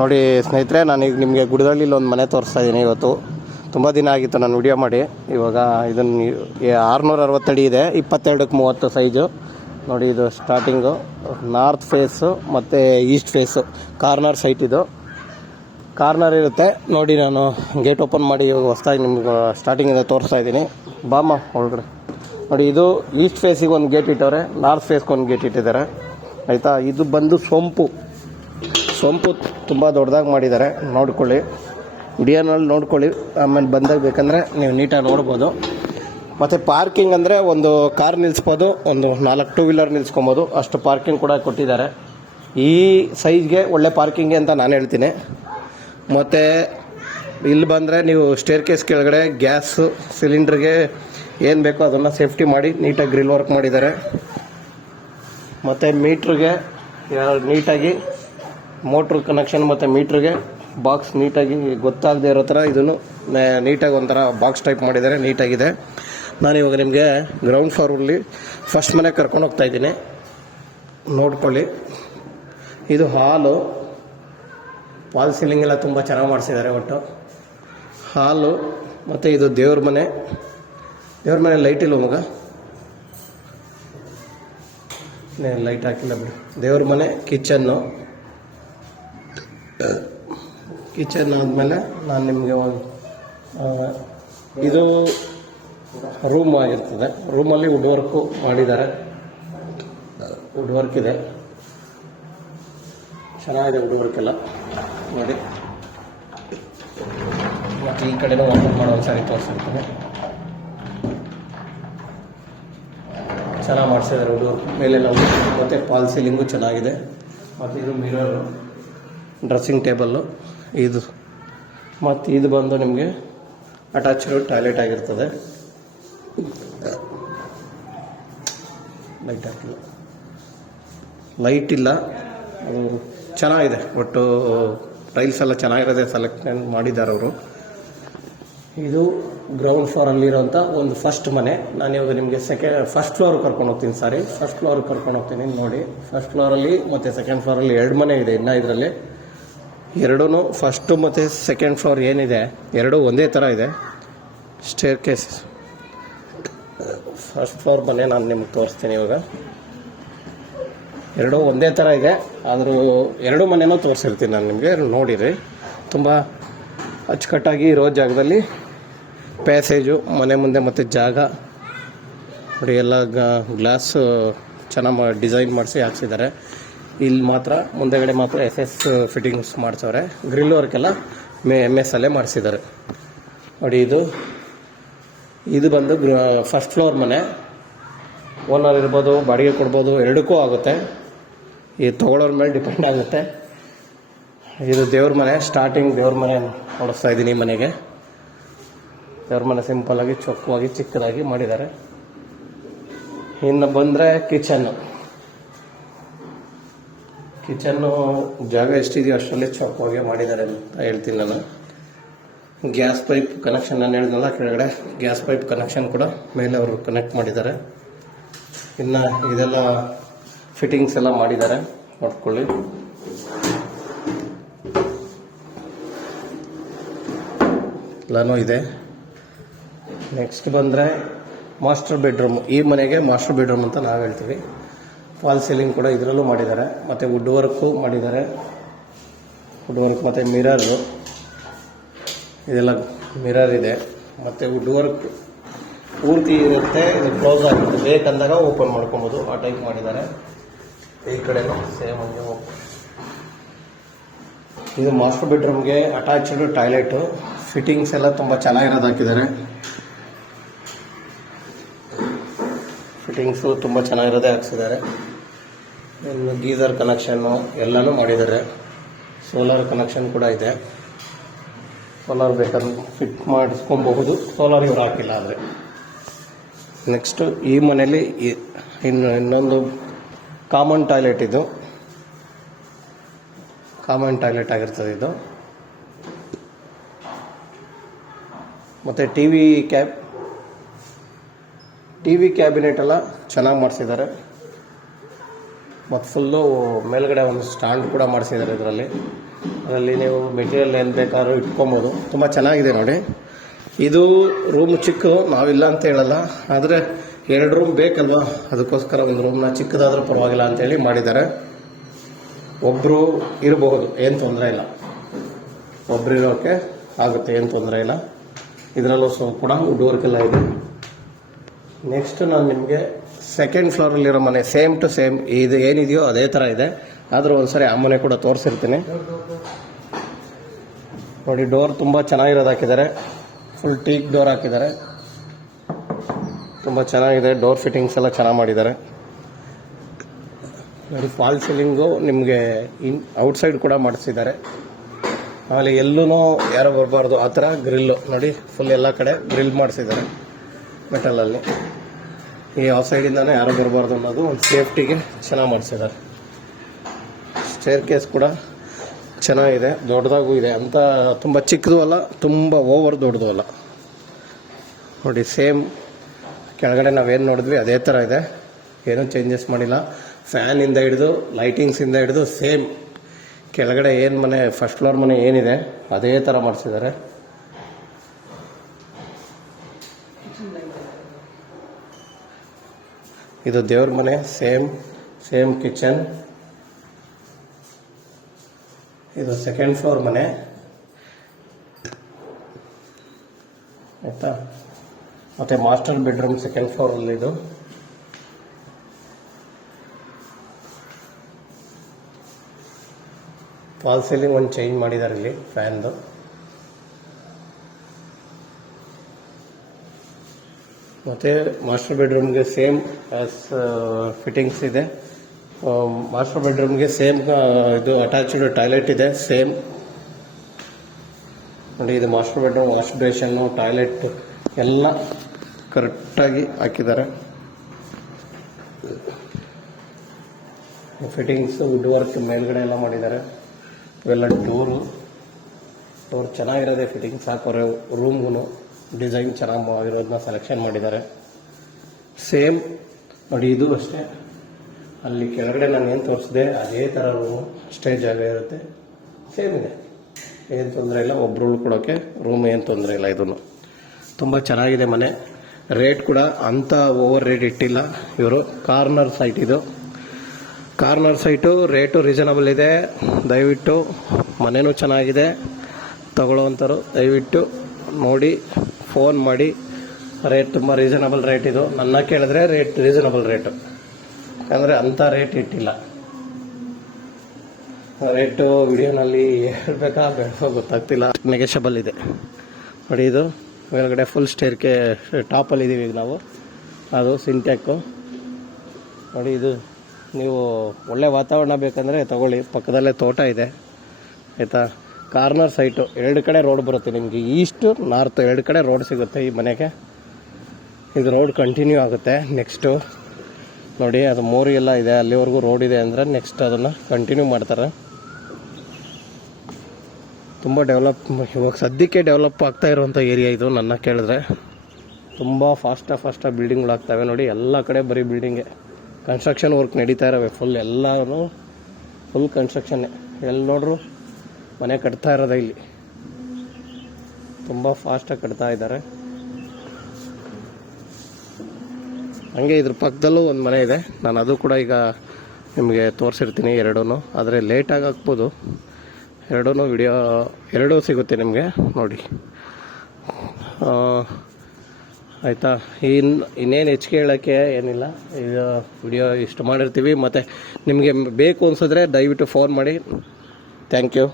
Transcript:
ನೋಡಿ ಸ್ನೇಹಿತರೆ, ನಾನೀಗ ನಿಮಗೆ ಗುಡಿದಳ್ಳಿಲಿ ಒಂದು ಮನೆ ತೋರಿಸ್ತಾ ಇದ್ದೀನಿ. ಇವತ್ತು ತುಂಬ ದಿನ ಆಗಿತ್ತು ನಾನು ವಿಡಿಯೋ ಮಾಡಿ. ಇವಾಗ ಇದನ್ನು 660 ಅಡಿ ಇದೆ, 22ಕ್ಕೆ 30 ಸೈಜು. ನೋಡಿ, ಇದು ಸ್ಟಾರ್ಟಿಂಗು ನಾರ್ತ್ ಫೇಸು ಮತ್ತು ಈಸ್ಟ್ ಫೇಸು ಕಾರ್ನರ್ ಸೈಟ್. ಇದು ಕಾರ್ನರ್ ಇರುತ್ತೆ ನೋಡಿ. ನಾನು ಗೇಟ್ ಓಪನ್ ಮಾಡಿ ಇವಾಗ ಹೊಸ್ದಾಗಿ ನಿಮ್ಗೆ ಸ್ಟಾರ್ಟಿಂಗಿಂದ ತೋರಿಸ್ತಾ ಇದ್ದೀನಿ. ಬಾಮ ಒಳಗಡೆ ನೋಡಿ. ಇದು ಈಸ್ಟ್ ಫೇಸಿಗೆ ಒಂದು ಗೇಟ್ ಇಟ್ಟವ್ರೆ, ನಾರ್ತ್ ಫೇಸ್ಗೆ ಒಂದು ಗೇಟ್ ಇಟ್ಟಿದ್ದಾರೆ ಆಯಿತಾ. ಇದು ಬಂದು ಸೊಂಪು ತುಂಬ ದೊಡ್ಡದಾಗಿ ಮಾಡಿದ್ದಾರೆ. ನೋಡ್ಕೊಳ್ಳಿ, ವಿಡಿಯೋನಲ್ಲಿ ನೋಡ್ಕೊಳ್ಳಿ. ಆಮೇಲೆ ಬಂದಾಗ ಬೇಕಂದರೆ ನೀವು ನೀಟಾಗಿ ನೋಡ್ಬೋದು. ಮತ್ತು ಪಾರ್ಕಿಂಗ್ ಅಂದರೆ ಒಂದು ಕಾರ್ ನಿಲ್ಲಿಸ್ಬೋದು, ಒಂದು 4 ಟೂ ವೀಲರ್ ನಿಲ್ಲಿಸ್ಕೊಬೋದು, ಅಷ್ಟು ಪಾರ್ಕಿಂಗ್ ಕೂಡ ಕೊಟ್ಟಿದ್ದಾರೆ. ಈ ಸೈಜ್ಗೆ ಒಳ್ಳೆ ಪಾರ್ಕಿಂಗ್ಗೆ ಅಂತ ನಾನು ಹೇಳ್ತೀನಿ. ಮತ್ತು ಇಲ್ಲಿ ಬಂದರೆ ನೀವು ಸ್ಟೇರ್ ಕೇಸ್ ಕೆಳಗಡೆ ಗ್ಯಾಸ್ ಸಿಲಿಂಡ್ರಿಗೆ ಏನು ಬೇಕೋ ಅದನ್ನು ಸೇಫ್ಟಿ ಮಾಡಿ ನೀಟಾಗಿ ಗ್ರಿಲ್ ವರ್ಕ್ ಮಾಡಿದ್ದಾರೆ. ಮತ್ತು ಮೀಟ್ರಿಗೆ ನೀಟಾಗಿ ಮೋಟ್ರ್ ಕನೆಕ್ಷನ್ ಮತ್ತು ಮೀಟ್ರಿಗೆ ಬಾಕ್ಸ್ ನೀಟಾಗಿ ಗೊತ್ತಾಗದೇ ಇರೋ ಥರ ಇದನ್ನು ನೀಟಾಗಿ ಒಂಥರ ಬಾಕ್ಸ್ ಟೈಪ್ ಮಾಡಿದ್ದಾರೆ, ನೀಟಾಗಿದೆ. ನಾನಿವಾಗ ನಿಮಗೆ ಗ್ರೌಂಡ್ ಫ್ಲೋರಲ್ಲಿ ಫಸ್ಟ್ ಮನೆ ಕರ್ಕೊಂಡು ಹೋಗ್ತಾಯಿದ್ದೀನಿ, ನೋಡ್ಕೊಳ್ಳಿ. ಇದು ಹಾಲು, ವಾಲ್ ಸೀಲಿಂಗ್ ಎಲ್ಲ ತುಂಬ ಚೆನ್ನಾಗಿ ಮಾಡಿಸಿದ್ದಾರೆ. ಒಟ್ಟು ಹಾಲು ಮತ್ತು ಇದು ದೇವ್ರ ಮನೆ ಲೈಟ್ ಇಲ್ಲ ಮಗ, ಲೈಟ್ ಹಾಕಿಲ್ಲ ಬಿಡಿ. ದೇವ್ರ ಮನೆ, ಕಿಚನ್ ಆದಮೇಲೆ ನಾನು ನಿಮಗೆ ಇದು ರೂಮ್ ಆಗಿರ್ತದೆ. ರೂಮಲ್ಲಿ ವುಡ್ ವರ್ಕು ಮಾಡಿದ್ದಾರೆ, ವುಡ್ ವರ್ಕ್ ಇದೆ, ಚೆನ್ನಾಗಿದೆ ವುಡ್ ವರ್ಕ್ ಎಲ್ಲ ನೋಡಿ. ಮತ್ತು ಈ ಕಡೆನೂ ಓಪನ್ ಮಾಡೋ ಒಂದ್ಸಾರಿ ತೋರಿಸಿರ್ತೀನಿ. ಚೆನ್ನಾಗಿ ಮಾಡಿಸಿದ್ದಾರೆ ವುಡ್ ವರ್ಕ್ ಮೇಲೆಲ್ಲ. ಮತ್ತು ಫಾಲ್ ಸೀಲಿಂಗು ಚೆನ್ನಾಗಿದೆ. ಮತ್ತು ಇದು ಮಿರರು, ಡ್ರೆಸ್ಸಿಂಗ್ ಟೇಬಲ್ಲು ಇದು. ಮತ್ತು ಇದು ಬಂದು ನಿಮಗೆ ಅಟ್ಯಾಚ್ಡ್ ಟಾಯ್ಲೆಟ್ ಆಗಿರ್ತದೆ. ಲೈಟ್ ಇಲ್ಲ, ಅದು ಚೆನ್ನಾಗಿದೆ. ಒಟ್ಟು ಟೈಲ್ಸ್ ಎಲ್ಲ ಚೆನ್ನಾಗಿರೋದೆ ಸೆಲೆಕ್ಷನ್ ಮಾಡಿದ್ದಾರೆ ಅವರು. ಇದು ಗ್ರೌಂಡ್ ಫ್ಲೋರಲ್ಲಿರೋಂಥ ಒಂದು ಫಸ್ಟ್ ಮನೆ. ನಾನು ಇವಾಗ ನಿಮಗೆ ಫಸ್ಟ್ ಫ್ಲೋರ್ ಕರ್ಕೊಂಡು ಹೋಗ್ತೀನಿ. ಫಸ್ಟ್ ಫ್ಲೋರ್ ಕರ್ಕೊಂಡು ಹೋಗ್ತೀನಿ ನೋಡಿ. ಫಸ್ಟ್ ಫ್ಲೋರಲ್ಲಿ ಮತ್ತು ಸೆಕೆಂಡ್ ಫ್ಲೋರಲ್ಲಿ 2 ಮನೆ ಇದೆ ಇನ್ನು. ಇದರಲ್ಲಿ ಎರಡೂ ಫಸ್ಟು ಮತ್ತು ಸೆಕೆಂಡ್ ಫ್ಲೋರ್ ಏನಿದೆ ಎರಡೂ ಒಂದೇ ಥರ ಇದೆ. ಸ್ಟೇರ್ ಕೇಸ್ ಫಸ್ಟ್ ಫ್ಲೋರ್ ಮನೆ ನಾನು ನಿಮ್ಗೆ ತೋರಿಸ್ತೀನಿ ಇವಾಗ. ಎರಡೂ ಒಂದೇ ಥರ ಇದೆ, ಆದರೂ 2 ಮನೆನೂ ತೋರಿಸಿರ್ತೀನಿ ನಾನು ನಿಮಗೆ, ನೋಡಿರಿ. ತುಂಬ ಅಚ್ಚುಕಟ್ಟಾಗಿ ಇರೋ ಜಾಗದಲ್ಲಿ ಪ್ಯಾಸೇಜು, ಮನೆ ಮುಂದೆ ಮತ್ತು ಜಾಗ ನೋಡಿ. ಎಲ್ಲ ಗ್ಲಾಸ್ ಚೆನ್ನಾಗಿ ಡಿಸೈನ್ ಮಾಡಿಸಿ ಹಾಕ್ಸಿದ್ದಾರೆ. ಇಲ್ಲಿ ಮಾತ್ರ ಮುಂದೆಗಡೆ ಮಾತ್ರ SS ಫಿಟ್ಟಿಂಗ್ಸ್ ಮಾಡಿಸವ್ರೆ. ಗ್ರಿಲ್ ವರ್ಕೆಲ್ಲ MS ಅಲ್ಲೇ ಮಾಡಿಸಿದ್ದಾರೆ ನೋಡಿ. ಇದು ಬಂದು ಫಸ್ಟ್ ಫ್ಲೋರ್ ಮನೆ. ಓನರ್ ಇರ್ಬೋದು, ಬಾಡಿಗೆ ಕೊಡ್ಬೋದು, ಎರಡಕ್ಕೂ ಆಗುತ್ತೆ. ಈ ತೊಗೊಳೋರ ಮೇಲೆ ಡಿಪೆಂಡ್ ಆಗುತ್ತೆ. ಇದು ದೇವ್ರ ಮನೆ, ಸ್ಟಾರ್ಟಿಂಗ್ ದೇವ್ರ ಮನೆ ನೋಡಿಸ್ತಾ ಇದ್ದೀನಿ. ಮನೆಗೆ ದೇವ್ರ ಮನೆ ಸಿಂಪಲ್ಲಾಗಿ ಚೊಕ್ಕವಾಗಿ ಚಿಕ್ಕದಾಗಿ ಮಾಡಿದ್ದಾರೆ. ಇನ್ನು ಬಂದರೆ ಕಿಚನ್ನು ಜಾಗ ಎಷ್ಟಿದೆಯೋ ಅಷ್ಟರಲ್ಲೇ ಚೊಕ್ಕವಾಗಿ ಮಾಡಿದ್ದಾರೆ ಅಂತ ಹೇಳ್ತೀನಿ ನಾನು. ಗ್ಯಾಸ್ ಪೈಪ್ ಕನೆಕ್ಷನ್ ನಾನು ಹೇಳಿದ್ನಲ್ಲ, ಕೆಳಗಡೆ ಗ್ಯಾಸ್ ಪೈಪ್ ಕನೆಕ್ಷನ್ ಕೂಡ ಮೇಲೆ ಅವರು ಕನೆಕ್ಟ್ ಮಾಡಿದ್ದಾರೆ. ಇನ್ನು ಇದೆಲ್ಲ ಫಿಟ್ಟಿಂಗ್ಸ್ ಎಲ್ಲ ಮಾಡಿದ್ದಾರೆ, ನೋಡ್ಕೊಳ್ಳಿ. ಎಲ್ಲನೂ ಇದೆ. ನೆಕ್ಸ್ಟ್ ಬಂದರೆ ಮಾಸ್ಟರ್ ಬೆಡ್ರೂಮ್. ಈ ಮನೆಗೆ ಮಾಸ್ಟರ್ ಬೆಡ್ರೂಮ್ ಅಂತ ನಾವು ಹೇಳ್ತೀವಿ. ಫಾಲ್ ಸೀಲಿಂಗ್ ಕೂಡ ಇದರಲ್ಲೂ ಮಾಡಿದ್ದಾರೆ. ಮತ್ತು ವುಡ್ ವರ್ಕು ಮಾಡಿದ್ದಾರೆ. ವುಡ್ ವರ್ಕ್ ಮತ್ತು ಮಿರರು, ಇದೆಲ್ಲ ಮಿರರ್ ಇದೆ. ಮತ್ತು ವುಡ್ ವರ್ಕ್ ಪೂರ್ತಿ ಇರುತ್ತೆ. ಇದು ಕ್ಲೋಸ್ ಆಗುತ್ತೆ, ಬೇಕಂದಾಗ ಓಪನ್ ಮಾಡ್ಕೊಬೋದು, ಆ ಟೈಪ್ ಮಾಡಿದ್ದಾರೆ. ಈ ಕಡೆನೂ ಸೇಮ್ ಹಂಗೆ ಇದು ಮಾಸ್ಟರ್ ಬೆಡ್ರೂಮ್ಗೆ ಅಟ್ಯಾಚ್ಡ್ ಟಾಯ್ಲೆಟು. ಫಿಟ್ಟಿಂಗ್ಸ್ ಎಲ್ಲ ತುಂಬ ಚೆನ್ನಾಗಿರೋದು ಹಾಕಿದ್ದಾರೆ. ಫಿಟ್ಟಿಂಗ್ಸು ತುಂಬ ಚೆನ್ನಾಗಿರೋದೇ ಹಾಕ್ಸಿದ್ದಾರೆ. ಇನ್ನು ಗೀಸರ್ ಕನೆಕ್ಷನ್ನು ಎಲ್ಲನೂ ಮಾಡಿದ್ದಾರೆ. ಸೋಲಾರ್ ಕನೆಕ್ಷನ್ ಕೂಡ ಇದೆ. ಸೋಲಾರ್ ಬೇಕಾದ್ರೆ ಫಿಟ್ ಮಾಡಿಸ್ಕೊಬಹುದು. ಸೋಲಾರ್ ಇವರು ಹಾಕಿಲ್ಲ ಆದರೆ. ನೆಕ್ಸ್ಟು ಈ ಮನೇಲಿ ಇನ್ನೊಂದು ಕಾಮನ್ ಟಾಯ್ಲೆಟ್. ಇದು ಕಾಮನ್ ಟಾಯ್ಲೆಟ್ ಆಗಿರ್ತದೆ ಇದು. ಮತ್ತು ಟಿವಿ ಕ್ಯಾಬಿನೆಟ್ ಎಲ್ಲ ಚೆನ್ನಾಗಿ ಮಾಡಿಸಿದ್ದಾರೆ. ಮತ್ತು ಫುಲ್ಲು ಮೇಲ್ಗಡೆ ಒಂದು ಸ್ಟ್ಯಾಂಡ್ ಕೂಡ ಮಾಡಿಸಿದ್ದಾರೆ ಇದರಲ್ಲಿ. ಅದರಲ್ಲಿ ನೀವು ಮೆಟೀರಿಯಲ್ ಏನು ಬೇಕಾದ್ರೂ ಇಟ್ಕೊಬೋದು. ತುಂಬ ಚೆನ್ನಾಗಿದೆ ನೋಡಿ. ಇದು ರೂಮ್ ಚಿಕ್ಕ, ನಾವಿಲ್ಲ ಅಂತ ಹೇಳಲ್ಲ, ಆದರೆ 2 ರೂಮ್ ಬೇಕಲ್ವಾ, ಅದಕ್ಕೋಸ್ಕರ ಒಂದು ರೂಮ್ನ ಚಿಕ್ಕದಾದ್ರೂ ಪರವಾಗಿಲ್ಲ ಅಂತೇಳಿ ಮಾಡಿದ್ದಾರೆ. ಒಬ್ಬರು ಇರಬಹುದು, ಏನು ತೊಂದರೆ ಇಲ್ಲ, ಒಬ್ರು ಇರೋಕ್ಕೆ ಆಗುತ್ತೆ, ಏನು ತೊಂದರೆ ಇಲ್ಲ. ಇದರಲ್ಲೂ ಕೂಡ ವುಡ್ ವರ್ಕ್ ಎಲ್ಲ ಇದೆ. ನೆಕ್ಸ್ಟ್ ನಾನು ನಿಮಗೆ ಸೆಕೆಂಡ್ ಫ್ಲೋರಲ್ಲಿರೋ ಮನೆ ಸೇಮ್ ಟು ಸೇಮ್ ಇದು ಏನಿದೆಯೋ ಅದೇ ಥರ ಇದೆ, ಆದರೂ ಒಂದ್ಸರಿ ಆ ಮನೆ ಕೂಡ ತೋರಿಸಿರ್ತೀನಿ ನೋಡಿ. ಡೋರ್ ತುಂಬ ಚೆನ್ನಾಗಿರೋದು ಹಾಕಿದ್ದಾರೆ, ಫುಲ್ ಟೀಕ್ ಡೋರ್ ಹಾಕಿದ್ದಾರೆ, ತುಂಬ ಚೆನ್ನಾಗಿದೆ. ಡೋರ್ ಫಿಟ್ಟಿಂಗ್ಸ್ ಎಲ್ಲ ಚೆನ್ನಾಗಿ ಮಾಡಿದ್ದಾರೆ ನೋಡಿ. ಫಾಲ್ ಸೀಲಿಂಗು ನಿಮಗೆ ಔಟ್ಸೈಡ್ ಕೂಡ ಮಾಡಿಸಿದ್ದಾರೆ. ಆಮೇಲೆ ಎಲ್ಲೂ ಯಾರೋ ಬರಬಾರ್ದು ಆ ಥರ ಗ್ರಿಲ್ಲು ನೋಡಿ, ಫುಲ್ ಎಲ್ಲ ಕಡೆ ಗ್ರಿಲ್ ಮಾಡಿಸಿದ್ದಾರೆ ಮೆಟಲಲ್ಲಿ. ಈ ಔಟ್ಸೈಡಿಂದಾನೇ ಯಾರೋ ಬರಬಾರ್ದು ಅನ್ನೋದು ಒಂದು ಸೇಫ್ಟಿಗೆ ಚೆನ್ನಾಗಿ ಮಾಡಿಸಿದ್ದಾರೆ. ಸ್ಟೇರ್ ಕೇಸ್ ಕೂಡ ಚೆನ್ನಾಗಿದೆ, ದೊಡ್ಡದಾಗೂ ಇದೆ, ಅಂತ ತುಂಬ ಚಿಕ್ಕದು ಅಲ್ಲ, ತುಂಬ ಓವರ್ ದೊಡ್ಡದು ಅಲ್ಲ ನೋಡಿ. ಸೇಮ್ ಕೆಳಗಡೆ ನಾವೇನು ನೋಡಿದ್ವಿ ಅದೇ ಥರ ಇದೆ, ಏನೂ ಚೇಂಜಸ್ ಮಾಡಿಲ್ಲ. ಫ್ಯಾನಿಂದ ಹಿಡಿದು ಲೈಟಿಂಗ್ಸಿಂದ ಹಿಡಿದು ಸೇಮ್ ಕೆಳಗಡೆ ಏನು ಮನೆ ಫಸ್ಟ್ ಫ್ಲೋರ್ ಮನೆ ಏನಿದೆ ಅದೇ ಥರ ಮಾಡಿಸಿದ್ದಾರೆ. ಇದು ದೇವ್ರ ಮನೆ, ಸೇಮ್ ಕಿಚನ್. ಇದು ಸೆಕೆಂಡ್ ಫ್ಲೋರ್ ಮನೆ ಆಯಿತಾ. ಮತ್ತು ಮಾಸ್ಟರ್ ಬೆಡ್ರೂಮ್ ಸೆಕೆಂಡ್ ಫ್ಲೋರಲ್ಲಿ. ಇದು ಫಾಲ್ ಸೀಲಿಂಗ್ ಒಂದು ಚೇಂಜ್ ಮಾಡಿದ್ದಾರೆ ಇಲ್ಲಿ ಫ್ಯಾನ್ದು. ಮತ್ತು ಮಾಸ್ಟರ್ ಬೆಡ್ರೂಮ್ಗೆ ಸೇಮ್ ಆ್ಯಸ್ ಫಿಟ್ಟಿಂಗ್ಸ್ ಇದೆ. ಮಾಸ್ಟರ್ ಬೆಡ್ರೂಮ್ಗೆ ಸೇಮ್ ಇದು ಅಟ್ಯಾಚ್ಡ್ ಟಾಯ್ಲೆಟ್ ಇದೆ ಸೇಮ್ ನೋಡಿ. ಇದು ಮಾಸ್ಟರ್ ಬೆಡ್ರೂಮ್, ವಾಶ್ ಬೇಷನ್ನು, ಟಾಯ್ಲೆಟ್ ಎಲ್ಲ ಕರೆಕ್ಟಾಗಿ ಹಾಕಿದ್ದಾರೆ. ಫಿಟ್ಟಿಂಗ್ಸು ವುಡ್ ವರ್ಕ್ ಮೇಲ್ಗಡೆ ಎಲ್ಲ ಮಾಡಿದ್ದಾರೆ. ಇವೆಲ್ಲ ಡೋರ್ ಚೆನ್ನಾಗಿರೋದೆ ಫಿಟ್ಟಿಂಗ್ಸ್ ಹಾಕೋರೆ. ರೂಮ್ಗೂ ಡಿಸೈನ್ ಚೆನ್ನಾಗಿರೋದನ್ನ ಸೆಲೆಕ್ಷನ್ ಮಾಡಿದ್ದಾರೆ. ಸೇಮ್ ನೋಡಿ, ಇದು ಅಷ್ಟೇ, ಅಲ್ಲಿ ಕೆಳಗಡೆ ನಾನು ಏನು ತೋರಿಸಿದೆ ಅದೇ ಥರ ರೂಮು, ಅಷ್ಟೇ ಜಾಗ ಇರುತ್ತೆ, ಸೇಮ್ ಇದೆ, ಏನು ತೊಂದರೆ ಇಲ್ಲ. ಒಬ್ಬರು ಉಳ್ಕೊಳೋಕ್ಕೆ ರೂಮ್ ಏನು ತೊಂದರೆ ಇಲ್ಲ. ಇದನ್ನು ತುಂಬ ಚೆನ್ನಾಗಿದೆ ಮನೆ. ರೇಟ್ ಕೂಡ ಅಂಥ ಓವರ್ ರೇಟ್ ಇಟ್ಟಿಲ್ಲ ಇವರು. ಕಾರ್ನರ್ ಸೈಟ್ ಇದು, ಕಾರ್ನರ್ ಸೈಟು, ರೇಟು ರೀಸನಬಲ್ ಇದೆ. ದಯವಿಟ್ಟು ಮನೆಯೂ ಚೆನ್ನಾಗಿದೆ, ತಗೊಳ್ಳೋವಂಥವ್ರು ದಯವಿಟ್ಟು ನೋಡಿ, ಫೋನ್ ಮಾಡಿ. ರೇಟ್ ತುಂಬ ರೀಸನಬಲ್ ರೇಟ್ ಇದು. ನನ್ನ ಕೇಳಿದ್ರೆ ರೇಟ್ ರೀಸನಬಲ್ ರೇಟು, ಅಂದರೆ ಅಂಥ ರೇಟ್ ಇಟ್ಟಿಲ್ಲ. ರೇಟು ವಿಡಿಯೋನಲ್ಲಿ ಹೇಳ್ಬೇಕಾ ಬೇಡ ಗೊತ್ತಾಗ್ತಿಲ್ಲ, ನೆಗೆಷಬಲ್ ಇದೆ ನೋಡಿ. ಇದು ಮೇಲ್ಗಡೆ ಫುಲ್ ಸ್ಟೇರ್ಗೆ ಟಾಪಲ್ಲಿ ಇದ್ದೀವಿ ಈಗ ನಾವು, ಅದು ಸಿಂಟ್ಯಾಕು ನೋಡಿ. ಇದು ನೀವು ಒಳ್ಳೆ ವಾತಾವರಣ ಬೇಕಂದರೆ ತಗೊಳ್ಳಿ, ಪಕ್ಕದಲ್ಲೇ ತೋಟ ಇದೆ ಆಯಿತಾ. ಕಾರ್ನರ್ ಸೈಟು, 2 ಕಡೆ ರೋಡ್ ಬರುತ್ತೆ ನಿಮಗೆ, ಈಸ್ಟು ನಾರ್ತ್ 2 ಕಡೆ ರೋಡ್ ಸಿಗುತ್ತೆ ಈ ಮನೆಗೆ. ಇದು ರೋಡ್ ಕಂಟಿನ್ಯೂ ಆಗುತ್ತೆ. ನೆಕ್ಸ್ಟು ನೋಡಿ, ಅದು ಮೋರಿ ಎಲ್ಲ ಇದೆ, ಅಲ್ಲಿವರೆಗೂ ರೋಡ್ ಇದೆ ಅಂದರೆ ನೆಕ್ಸ್ಟ್ ಅದನ್ನು ಕಂಟಿನ್ಯೂ ಮಾಡ್ತಾರೆ. ತುಂಬ ಡೆವಲಪ್, ಇವಾಗ ಸದ್ಯಕ್ಕೆ ಡೆವಲಪ್ ಆಗ್ತಾ ಇರುವಂಥ ಏರಿಯಾ ಇದು. ನನ್ನ ಕೇಳಿದ್ರೆ ತುಂಬ ಫಾಸ್ಟಾಗಿ ಬಿಲ್ಡಿಂಗ್ಗಳಾಗ್ತವೆ ನೋಡಿ. ಎಲ್ಲ ಕಡೆ ಬರೀ ಬಿಲ್ಡಿಂಗೆ, ಕನ್ಸ್ಟ್ರಕ್ಷನ್ ವರ್ಕ್ ನಡೀತಾ ಇರೋವೆ ಫುಲ್. ಎಲ್ಲರೂ ಫುಲ್ ಕನ್ಸ್ಟ್ರಕ್ಷನ್ನೇ, ಎಲ್ಲಿ ನೋಡ್ರು ಮನೆ ಕಟ್ತಾ ಇರೋದೇ ಇಲ್ಲಿ. ತುಂಬ ಫಾಸ್ಟಾಗಿ ಕಟ್ತಾ ಇದ್ದಾರೆ. ಹಂಗೆ ಇದ್ರ ಪಕ್ಕದಲ್ಲೂ ಒಂದು ಮನೆ ಇದೆ, ನಾನು ಅದು ಕೂಡ ಈಗ ನಿಮಗೆ ತೋರಿಸಿರ್ತೀನಿ ಎರಡೂ. ಆದರೆ ಲೇಟಾಗಿ ಹಾಕ್ಬೋದು, ಎರಡೂ ಸಿಗುತ್ತೆ ನಿಮಗೆ ನೋಡಿ ಆಯಿತಾ. ಇನ್ನೇನು ಹೆಚ್ಚಿಗೆ ಹೇಳೋಕ್ಕೆ ಏನಿಲ್ಲ, ಈಗ ವಿಡಿಯೋ ಇಷ್ಟು ಮಾಡಿರ್ತೀವಿ. ಮತ್ತು ನಿಮಗೆ ಬೇಕು ಅನಿಸಿದ್ರೆ ದಯವಿಟ್ಟು ಫೋನ್ ಮಾಡಿ. Thank you.